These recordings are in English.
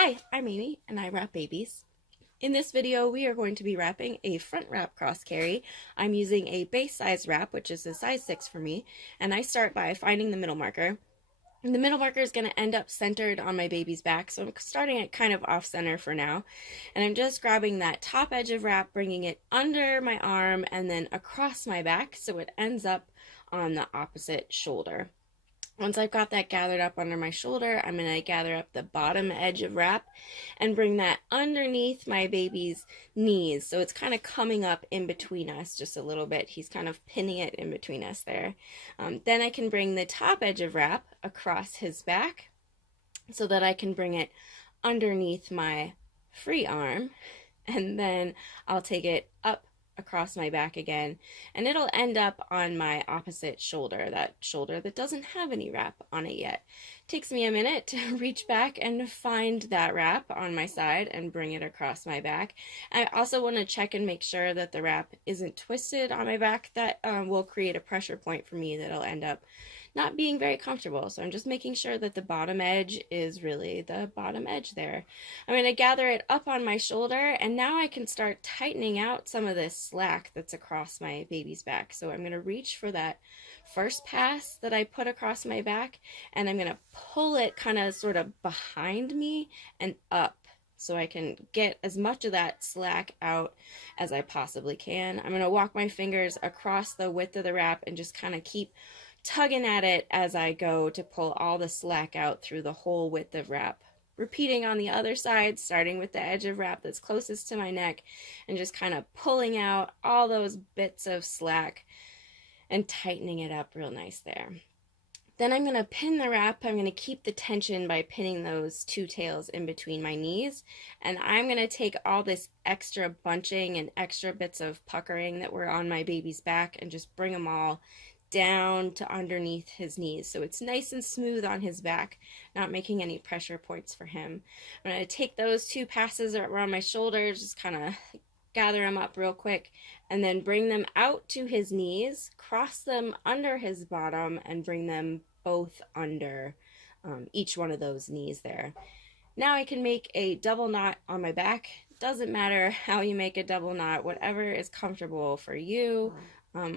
Hi, I'm Amy and I wrap babies. In this video we are going to be wrapping a front wrap cross carry. I'm using a base size wrap, which is a size 6 for me, and I start by finding the middle marker. And the middle marker is going to end up centered on my baby's back, so I'm starting it kind of off center for now. And I'm just grabbing that top edge of wrap, bringing it under my arm and then across my back so it ends up on the opposite shoulder. Once I've got that gathered up under my shoulder, I'm going to gather up the bottom edge of wrap and bring that underneath my baby's knees. So it's kind of coming up in between us just a little bit. He's kind of pinning it in between us there. Then I can bring the top edge of wrap across his back so that I can bring it underneath my free arm. And then I'll take it up across my back again, and it'll end up on my opposite shoulder, that shoulder that doesn't have any wrap on it yet. It takes me a minute to reach back and find that wrap on my side and bring it across my back. I also want to check and make sure that the wrap isn't twisted on my back. That will create a pressure point for me that'll end up not being very comfortable. So I'm just making sure that the bottom edge is really the bottom edge there. I'm going to gather it up on my shoulder, and now I can start tightening out some of this slack that's across my baby's back. So I'm going to reach for that first pass that I put across my back, and I'm going to pull it kind of sort of behind me and up, so I can get as much of that slack out as I possibly can. I'm going to walk my fingers across the width of the wrap and just kind of keep tugging at it as I go to pull all the slack out through the whole width of wrap. Repeating on the other side, starting with the edge of wrap that's closest to my neck and just kind of pulling out all those bits of slack and tightening it up real nice there. Then I'm going to pin the wrap. I'm going to keep the tension by pinning those two tails in between my knees. And I'm going to take all this extra bunching and extra bits of puckering that were on my baby's back and just bring them all down to underneath his knees, so it's nice and smooth on his back, not making any pressure points for him. I'm going to take those two passes around my shoulders, just kind of gather them up real quick, and then bring them out to his knees, cross them under his bottom, and bring them both under each one of those knees there. Now I can make a double knot on my back. Doesn't matter how you make a double knot, whatever is comfortable for you.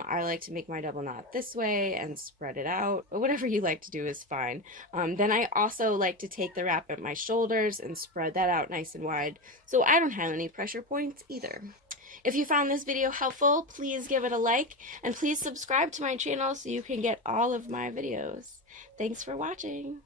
I like to make my double knot this way and spread it out, but whatever you like to do is fine. Then I also like to take the wrap at my shoulders and spread that out nice and wide so I don't have any pressure points either. If you found this video helpful, please give it a like, and please subscribe to my channel so you can get all of my videos. Thanks for watching.